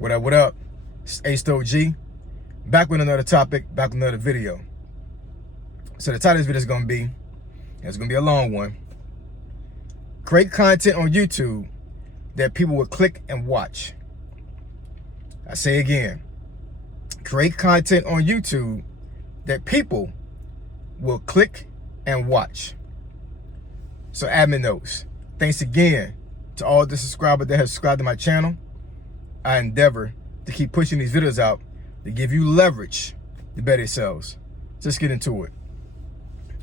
What up? It's Acevendo, back with another topic, back with another video. So the title of this video is going to be, it's going to be a long one, create content on YouTube that people will click and watch. I say again, create content on YouTube that people will click and watch. So admin notes, thanks again to all the subscribers that have subscribed to my channel. I endeavor to keep pushing these videos out to give you leverage to better yourselves. Let's get into it.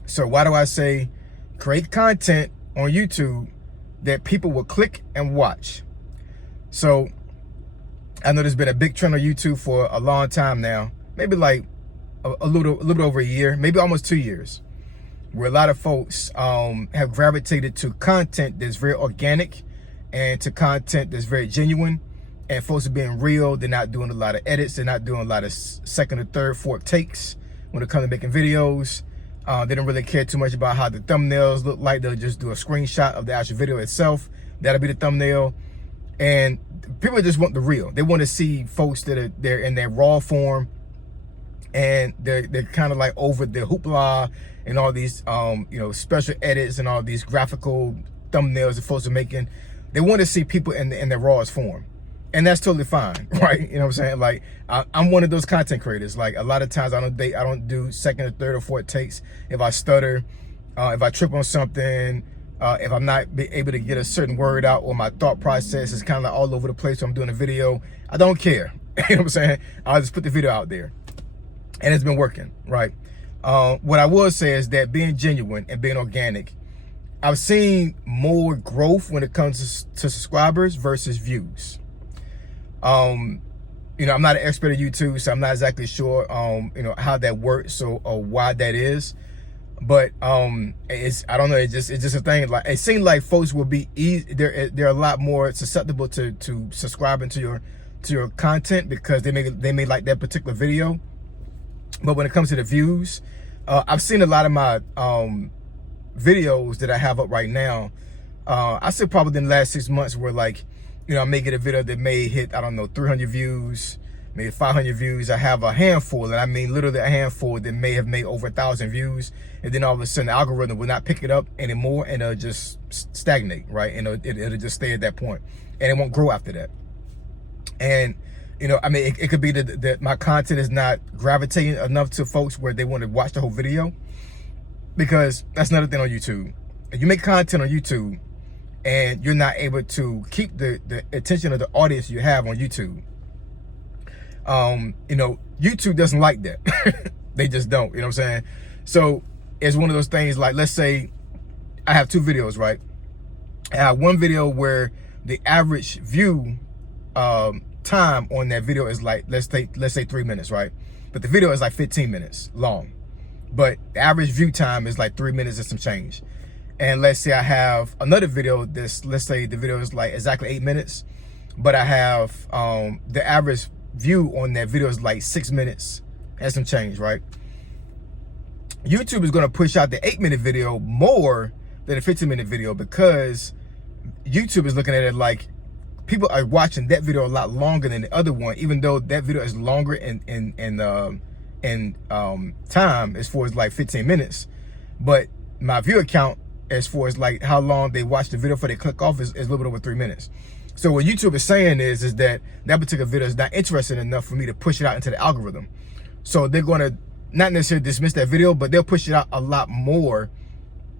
So why do I say create content on YouTube that people will click and watch? So I know there's been a big trend on YouTube for a long time now, maybe like a little bit over a year, maybe almost 2 years, where a lot of folks have gravitated to content that's very organic and to content that's very genuine. And folks are being real. They're not doing a lot of edits. They're not doing a lot of second or third, fourth takes when it comes to making videos. They don't really care too much about how the thumbnails look like. They'll just do a screenshot of the actual video itself. That'll be the thumbnail. And people just want the real. They want to see folks that they're in their raw form, and they're kind of like over the hoopla and all these special edits and all these graphical thumbnails that folks are making. They want to see people in their rawest form. And that's totally fine, right? You know what I'm saying? Like, I'm one of those content creators. Like, a lot of times I don't do second or third or fourth takes. If I stutter, if I trip on something, if I'm not able to get a certain word out, or my thought process is kind of all over the place when I'm doing a video, I don't care. You know what I'm saying? I'll just put the video out there. And it's been working, right? What I will say is that being genuine and being organic, I've seen more growth when it comes to subscribers versus views. I'm not an expert at YouTube, so I'm not exactly sure, how that works or why that is. But I don't know. It's just a thing. Like, it seems like folks will be they're a lot more susceptible to subscribing to your content because they may like that particular video. But when it comes to the views, I've seen a lot of my videos that I have up right now. I say probably in the last 6 months where, like, I may get a video that may hit, 300 views, maybe 500 views. I have a handful, and I mean literally a handful that may have made over 1,000 views. And then all of a sudden the algorithm will not pick it up anymore, and it'll just stagnate, right? And it'll just stay at that point, and it won't grow after that. And, it could be that my content is not gravitating enough to folks where they want to watch the whole video, because that's another thing on YouTube. If you make content on YouTube, and you're not able to keep the attention of the audience you have on YouTube, YouTube doesn't like that. They just don't, you know what I'm saying? So it's one of those things, like, let's say I have 2 videos, right? I have one video where the average view time on that video is like, let's say 3 minutes, right? But the video is like 15 minutes long. But the average view time is like 3 minutes and some change. And let's say I have another video let's say the video is like exactly 8 minutes, but I have the average view on that video is like 6 minutes and some change, right? YouTube is gonna push out the 8-minute video more than a 15-minute video, because YouTube is looking at it like people are watching that video a lot longer than the other one, even though that video is longer in time, as far as like 15 minutes. But my viewer count, as far as like how long they watch the video before they click off, is a little bit over 3 minutes. So what YouTube is saying is that particular video is not interesting enough for me to push it out into the algorithm. So they're going to not necessarily dismiss that video, but they'll push it out a lot more,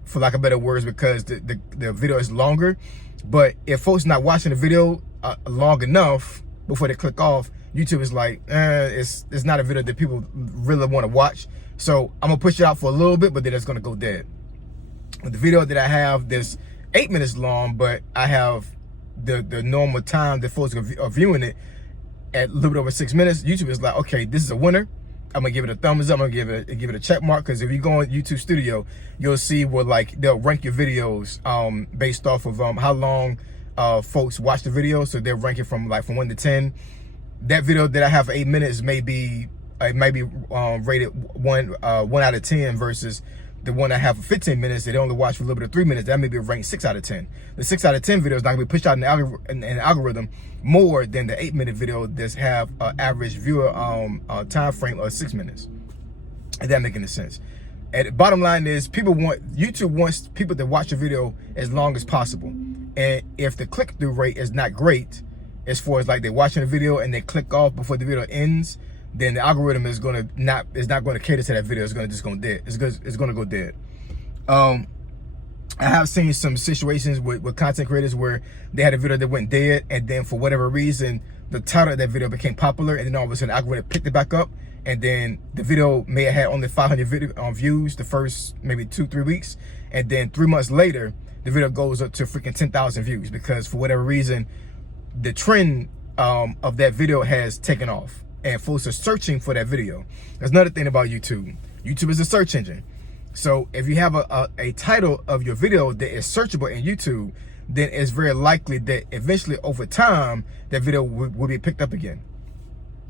for lack of better words, because the video is longer. But if folks not watching the video long enough before they click off, YouTube is like, it's not a video that people really want to watch. So I'm gonna push it out for a little bit, but then it's gonna go dead. With the video that I have that's 8 minutes long, but I have the normal time that folks are viewing it at a little bit over 6 minutes, YouTube is like, okay, this is a winner. I'm gonna give it a thumbs up. I'm gonna give it a check mark, because if you go on YouTube Studio, you'll see where, like, they'll rank your videos based off of how long folks watch the video. So they're ranking from 1 to 10. That video that I have for 8 minutes may be rated 1 out of 10 versus the one I have for 15 minutes, they only watch for a little bit of 3 minutes, that may be ranked 6 out of 10. The 6 out of 10 video is not gonna be pushed out in the algorithm more than the 8-minute video that's have an average viewer time frame of 6 minutes. If that making any sense. And the bottom line is, YouTube wants people to watch a video as long as possible. And if the click-through rate is not great, as far as like they're watching a video and they click off before the video ends, then the algorithm is not going to cater to that video. It's going to just go dead. It's going to go dead. I have seen some situations with content creators where they had a video that went dead, and then for whatever reason, the title of that video became popular, and then all of a sudden the algorithm picked it back up, and then the video may have had only 500 views the first maybe 2-3 weeks, and then 3 months later, the video goes up to freaking 10,000 views because for whatever reason, the trend of that video has taken off, and folks are searching for that video. There's another thing about YouTube. YouTube is a search engine. So if you have a title of your video that is searchable in YouTube, then it's very likely that eventually over time, that video will be picked up again.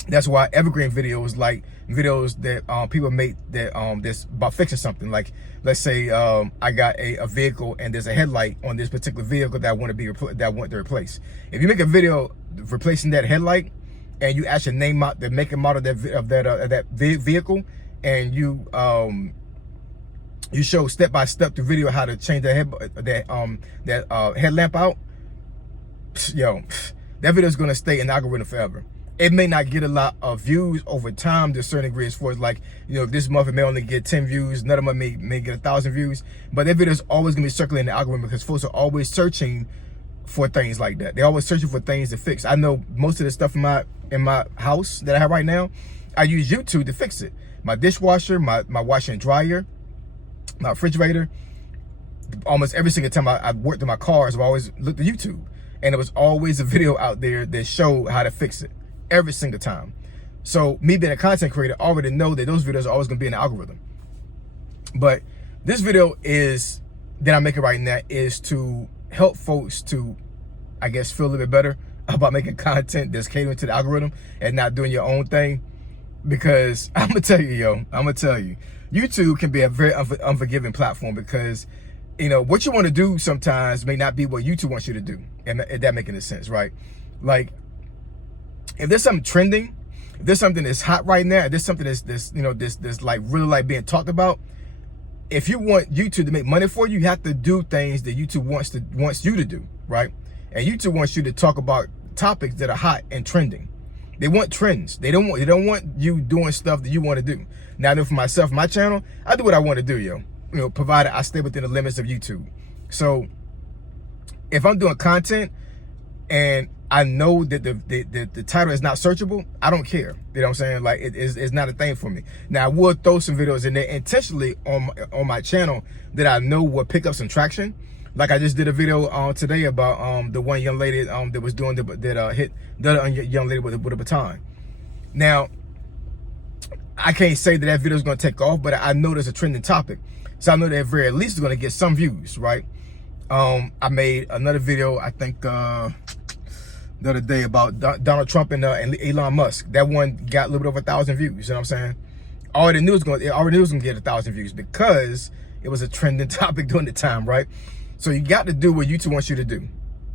That's why evergreen videos, like videos that people make that that's about fixing something. Like, let's say I got a vehicle and there's a headlight on this particular vehicle that I want to replace. If you make a video replacing that headlight, and you actually name out the make and model of that vehicle, and you show step by step through video how to change that headlamp out, yo, that video is gonna stay in the algorithm forever. It may not get a lot of views over time to a certain degree, as far as like, this month it may only get 10 views, another month may get 1,000 views, but that video is always gonna be circulating the algorithm because folks are always searching for things like that. They're always searching for things to fix. I know most of the stuff in my house that I have right now, I use YouTube to fix it. My dishwasher, my washer and dryer, my refrigerator, almost every single time I worked in my cars, I've always looked at YouTube, and there was always a video out there that showed how to fix it every single time. So me being a content creator, I already know that those videos are always gonna be in the algorithm. But this video that I'm making right now is to help folks to, I guess, feel a little bit better about making content that's catering to the algorithm and not doing your own thing. Because I'm gonna tell you, YouTube can be a very unforgiving platform, because what you want to do sometimes may not be what YouTube wants you to do, and that making any sense, right? Like, if there's something trending, if there's something that's hot right now, if there's something that's like really like being talked about, if you want YouTube to make money for you, you have to do things that YouTube wants you to do, right? And YouTube wants you to talk about topics that are hot and trending. They want trends. They don't want you doing stuff that you want to do. Now, for myself, my channel, I do what I want to do, provided I stay within the limits of YouTube. So if I'm doing content and I know that the title is not searchable, I don't care. You know what I'm saying? Like, it's not a thing for me. Now, I will throw some videos in there intentionally on my channel that I know will pick up some traction. Like, I just did a video today about the one young lady that was doing that hit the other young lady with a baton. Now, I can't say that video is going to take off, but I know there's a trending topic, so I know that at very least it's going to get some views, right? I made another video, I think the other day, about Donald Trump and Elon Musk. That one got a little bit over 1,000 views. You know what I'm saying? I already knew it was going to get 1,000 views because it was a trending topic during the time, right? So you got to do what YouTube wants you to do.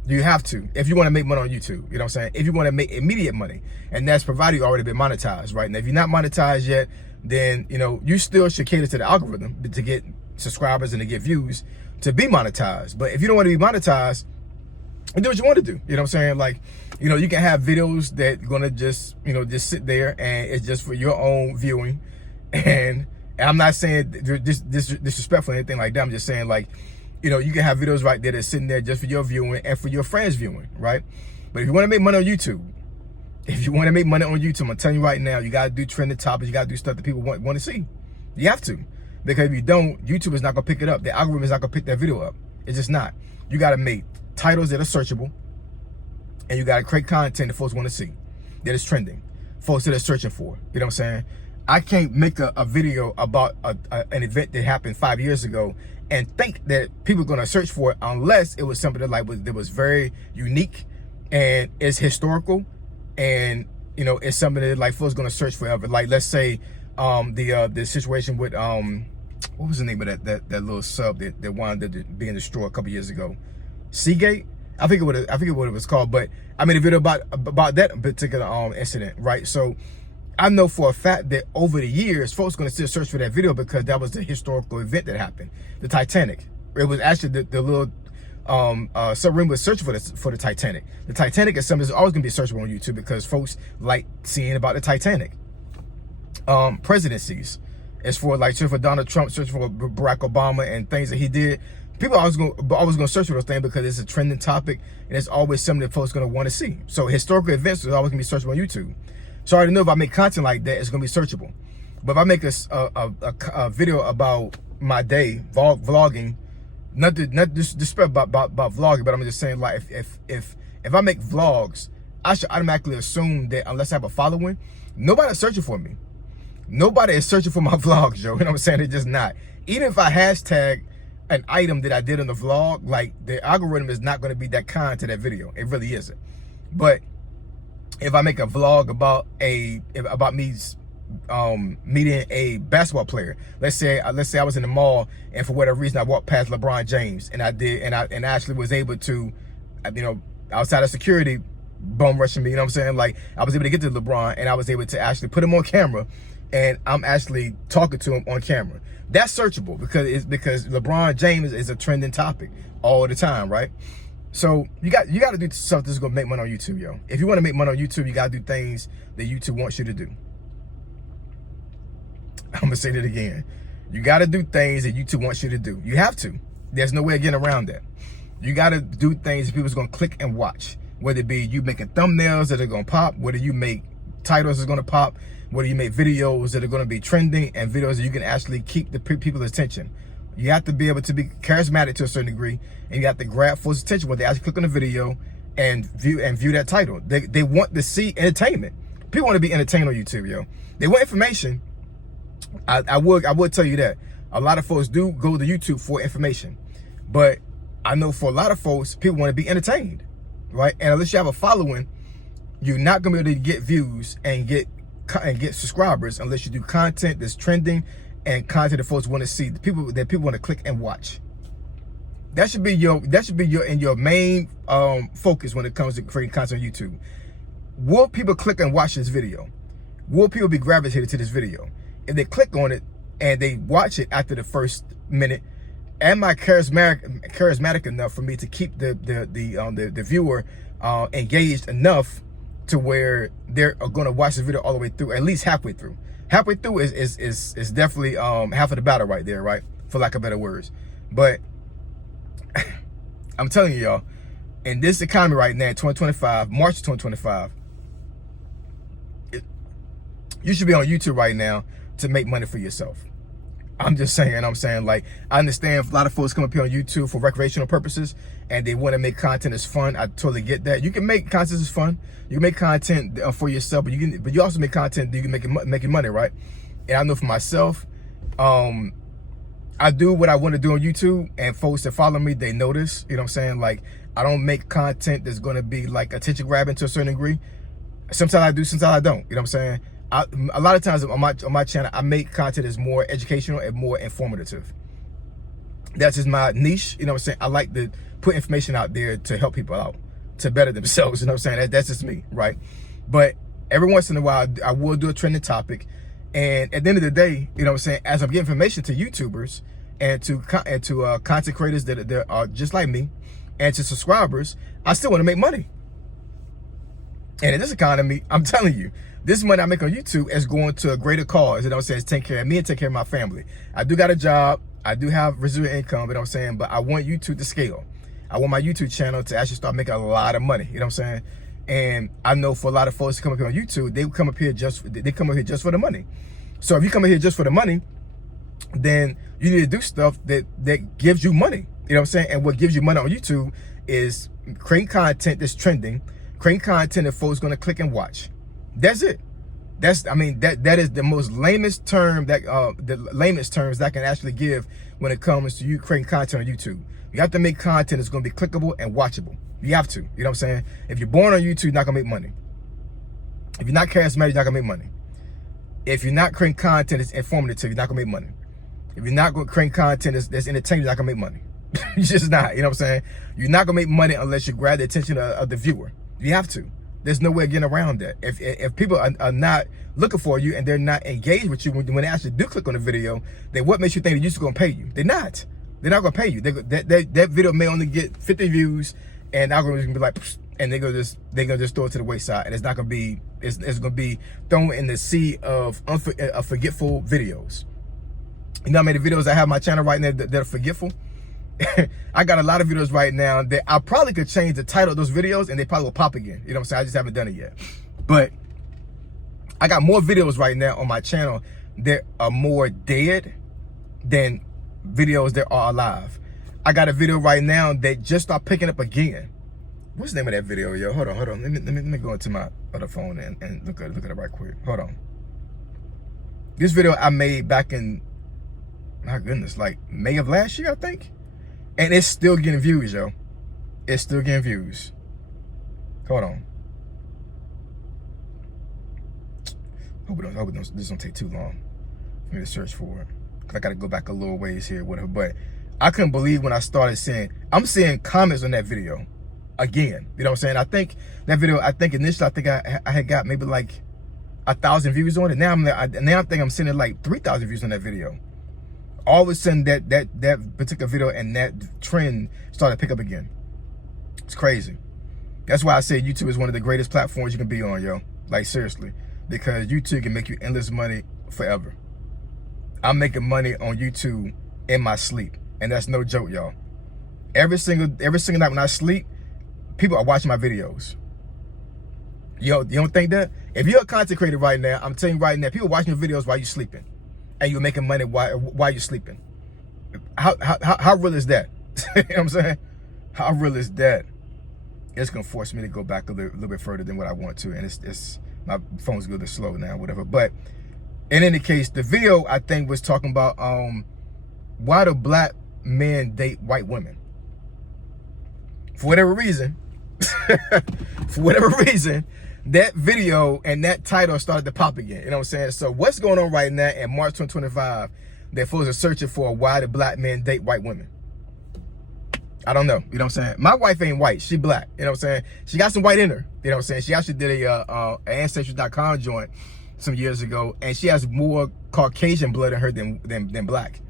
You have to, if you want to make money on YouTube. You know what I'm saying? If you want to make immediate money, and that's provided you already been monetized, right? Now, if you're not monetized yet, then you still should cater to the algorithm to get subscribers and to get views to be monetized. But if you don't want to be monetized, do what you want to do. You know what I'm saying? Like, you can have videos that gonna just sit there and it's just for your own viewing. And I'm not saying disrespectful or anything like that. I'm just saying, like, you can have videos right there that's sitting there just for your viewing and for your friends viewing, right? But if you want to make money on YouTube, I'm telling you right now, you got to do trending topics. You got to do stuff that people want to see. You have to. Because if you don't, YouTube is not going to pick it up. The algorithm is not going to pick that video up. It's just not. You got to make titles that are searchable, and you got to create content that folks want to see, that is trending, folks that are searching for. You know what I'm saying? I can't make a video about an event that happened 5 years ago and think that people are going to search for it unless it was something that was very unique and it's historical, and it's something that like folks going to search forever. Like, let's say the situation with what was the name of that little sub that wound up being destroyed a couple years ago? Seagate? I forget what it was called, but I made a video about that particular incident, right? So I know for a fact that over the years, folks gonna still search for that video because that was the historical event that happened, the Titanic. It was actually the little submarine was searching for the Titanic. The Titanic is something that's always gonna be searchable on YouTube because folks like seeing about the Titanic. Presidencies, as for like searching for Donald Trump, searching for Barack Obama and things that he did. People are always gonna search for those things because it's a trending topic and it's always something that folks are gonna want to see. So historical events is always gonna be searchable on YouTube. So I already know if I make content like that, it's gonna be searchable. But if I make a video about my day, vlogging, not disrespect about vlogging, but I'm just saying, like, if I make vlogs, I should automatically assume that unless I have a following, nobody's searching for me. Nobody is searching for my vlogs, yo. You know what I'm saying? They're just not. Even if I hashtag an item that I did in the vlog, like, the algorithm is not going to be that kind to that video. It really isn't. But if I make a vlog about me meeting a basketball player, let's say I was in the mall and for whatever reason I walked past LeBron James and I actually was able to, you know, outside of security bum rushing me, you know what I'm saying? Like, I was able to get to LeBron and I was able to actually put him on camera and I'm actually talking to him on camera. That's searchable because LeBron James is a trending topic all the time, right? So you got to do something that's gonna make money on YouTube, yo. If you want to make money on YouTube, you got to do things that YouTube wants you to do. I'm gonna say that again. You got to do things that YouTube wants you to do. You have to. There's no way of getting around that. You got to do things that people's gonna click and watch. Whether it be you making thumbnails that are gonna pop, whether you make titles that's gonna pop, whether you make videos that are gonna be trending and videos that you can actually keep the people's attention. You have to be able to be charismatic to a certain degree, and you have to grab folks' attention when they actually click on the video and view that title. They want to see entertainment. People want to be entertained on YouTube, yo. They want information. I would tell you that a lot of folks do go to YouTube for information, but I know for a lot of folks, people want to be entertained, right? And unless you have a following, you're not gonna be able to get views and get subscribers unless you do content that's trending and content that folks want to see, that people want to click and watch. That should be your main focus when it comes to creating content on YouTube. Will people click and watch this video? Will people be gravitated to this video? If they click on it and they watch it after the first minute, am I charismatic enough for me to keep the viewer engaged enough to where they're going to watch the video all the way through, at least halfway through? Halfway through is definitely half of the battle right there, right? For lack of better words. But I'm telling you, y'all, in this economy right now, 2025, March 2025, you should be on YouTube right now to make money for yourself. I'm saying, like, I understand a lot of folks come up here on YouTube for recreational purposes and they want to make content that's fun. I totally get that. You can make content that's fun. You can make content for yourself, but you also make content that you can make money, right? And I know for myself, I do what I want to do on YouTube, and folks that follow me, they notice. You know what I'm saying? Like, I don't make content that's going to be like attention grabbing to a certain degree. Sometimes I do, sometimes I don't. You know what I'm saying? A lot of times on my channel, I make content that's more educational and more informative. That's just my niche. You know what I'm saying? I like to put information out there to help people out, to better themselves. You know what I'm saying? That's just me, right? But every once in a while, I will do a trending topic. And at the end of the day, you know what I'm saying, as I'm getting information to YouTubers and to content creators that are just like me, and to subscribers, I still want to make money. And in this economy, I'm telling you, this money I make on YouTube is going to a greater cause. You know what I'm saying? It's take care of me and take care of my family. I do got a job. I do have residual income, you know what I'm saying? But I want YouTube to scale. I want my YouTube channel to actually start making a lot of money. You know what I'm saying? And I know for a lot of folks who come up here on YouTube, they come up here just for the money. So if you come up here just for the money, then you need to do stuff that gives you money. You know what I'm saying? And what gives you money on YouTube is creating content that's trending, creating content that folks going to click and watch. That's it. That is the most lamest term that the lamest terms that I can actually give when it comes to you creating content on YouTube. You have to make content that's going to be clickable and watchable. You have to. You know what I'm saying? If you're born on YouTube, you're not going to make money. If you're not charismatic, you're not going to make money. If you're not creating content that's informative, you're not going to make money. If you're not going to create content that's entertaining, you're not going to make money. You're just not, you know what I'm saying? You're not going to make money unless you grab the attention of the viewer. You have to. There's no way of getting around that. If people are not looking for you and they're not engaged with you when they actually do click on the video, then what makes you think that YouTube's going to pay you? They're not. They're not going to pay you. That video may only get 50 views, and the algorithm's going to be like, and they're gonna just throw it to the wayside, and it's not gonna be it's gonna be thrown in the sea of forgetful videos. You know how many videos I have on my channel right now that are forgetful? I got a lot of videos right now that I probably could change the title of those videos and they probably will pop again. You know what I'm saying? I just haven't done it yet. But I got more videos right now on my channel that are more dead than videos that are alive. I got a video right now that just started picking up again. What's the name of that video, yo? Hold on. Let me go into my other phone and look at it right quick. Hold on. This video I made back in, my goodness, like May of last year, I think. And it's still getting views, yo. It's still getting views. Hold on. Hope this don't take too long for me to search for it. Cause I gotta go back a little ways here, whatever. But I couldn't believe when I started I'm seeing comments on that video again. You know what I'm saying? I think that video, initially I had got maybe like 1,000 views on it. Now I think I'm seeing like 3,000 views on that video. All of a sudden that particular video and that trend started to pick up again. It's crazy. That's why I say YouTube is one of the greatest platforms you can be on, yo. Like seriously, because YouTube can make you endless money forever. I'm making money on YouTube in my sleep, and that's no joke, y'all. Every single night when I sleep, people are watching my videos. Yo, you don't think that? If you're a content creator right now, I'm telling you right now, people watching your videos while you're sleeping, and you're making money while you're sleeping. How real is that? You know what I'm saying? How real is that? It's gonna force me to go back a little bit further than what I want to, and it's my phone's a little slow now, whatever. But in any case, the video I think was talking about why do black men date white women? For whatever reason, that video and that title started to pop again. You know what I'm saying? So what's going on right now in March 2025 that folks are searching for why do black men date white women? I don't know. You know what I'm saying? My wife ain't white. She black. You know what I'm saying? She got some white in her. You know what I'm saying? She actually did a Ancestry.com joint some years ago, and she has more Caucasian blood in her than black.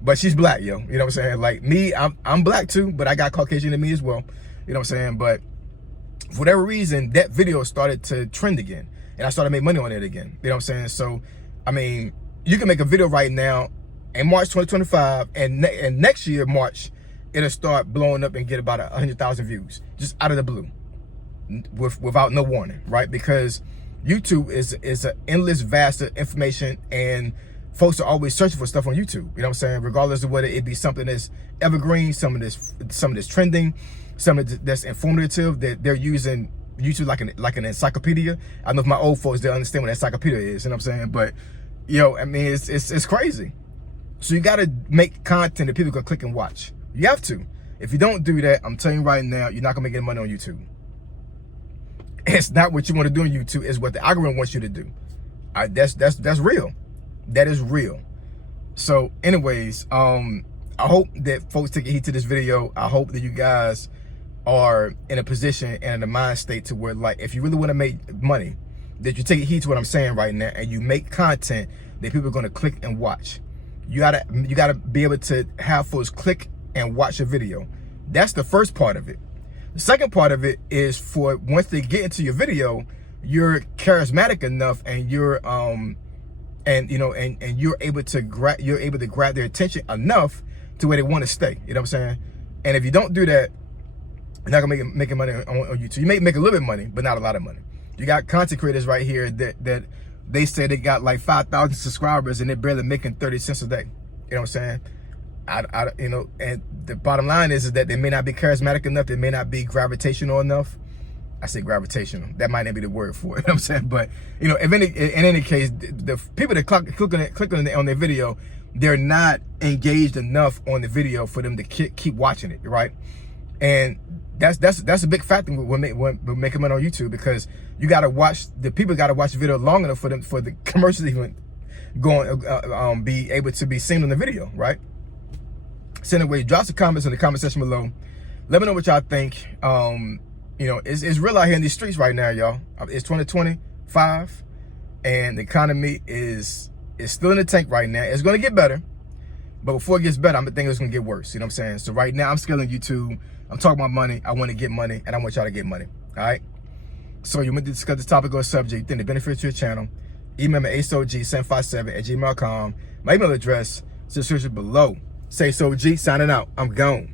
But she's black, yo. You know what I'm saying? Like me, I'm black too, but I got Caucasian in me as well. You know what I'm saying? But for whatever reason, that video started to trend again, and I started to make money on it again. You know what I'm saying? So, I mean, you can make a video right now in March 2025, and next year, March, it'll start blowing up and get about 100,000 views just out of the blue, without no warning, right? Because YouTube is an endless vast of information, and folks are always searching for stuff on YouTube. You know what I'm saying? Regardless of whether it be something that's evergreen, something that's trending, something that's informative, that they're using YouTube like an encyclopedia. I know if my old folks, they'll understand what an encyclopedia is. You know what I'm saying? But yo, I mean, it's crazy. So you got to make content that people can click and watch. You have to. If you don't do that, I'm telling you right now, you're not gonna make any money on YouTube. It's not what you want to do on YouTube. It's what the algorithm wants you to do. That's real. That is real. So, anyways, I hope that folks take a heed to this video. I hope that you guys are in a position and in a mind state to where, like, if you really want to make money, that you take a heed to what I'm saying right now, and you make content that people are gonna click and watch. You gotta be able to have folks click and watch a video. That's the first part of it. The second part of it is for once they get into your video, you're charismatic enough, and you're you're able to grab their attention enough to where they want to stay. You know what I'm saying? And if you don't do that, you're not gonna make money on YouTube. You may make a little bit of money, but not a lot of money. You got content creators right here that they say they got like 5,000 subscribers and they're barely making 30 cents a day. You know what I'm saying? And the bottom line is that they may not be charismatic enough. They may not be gravitational enough. I say gravitational. That might not be the word for it. You know what I'm saying? But, in any case, the people that click on their video, they're not engaged enough on the video for them to keep watching it, right? And that's a big factor when making money on YouTube, because you got to watch, the people got to watch the video long enough for the commercials even be able to be seen on the video, right? So anyway, drop some comments in the comment section below. Let me know what y'all think. You know, it's real out here in these streets right now, y'all. It's 2025, and the economy is still in the tank right now. It's gonna get better, but before it gets better, I'm thinking it's gonna get worse. You know what I'm saying? So right now, I'm scaling YouTube. I'm talking about money. I want to get money, and I want y'all to get money. All right. So you want to discuss this topic or subject, then it benefits your channel. Email me acevendo757@gmail.com. My email address is in the description below. Say so G, signing out. I'm gone.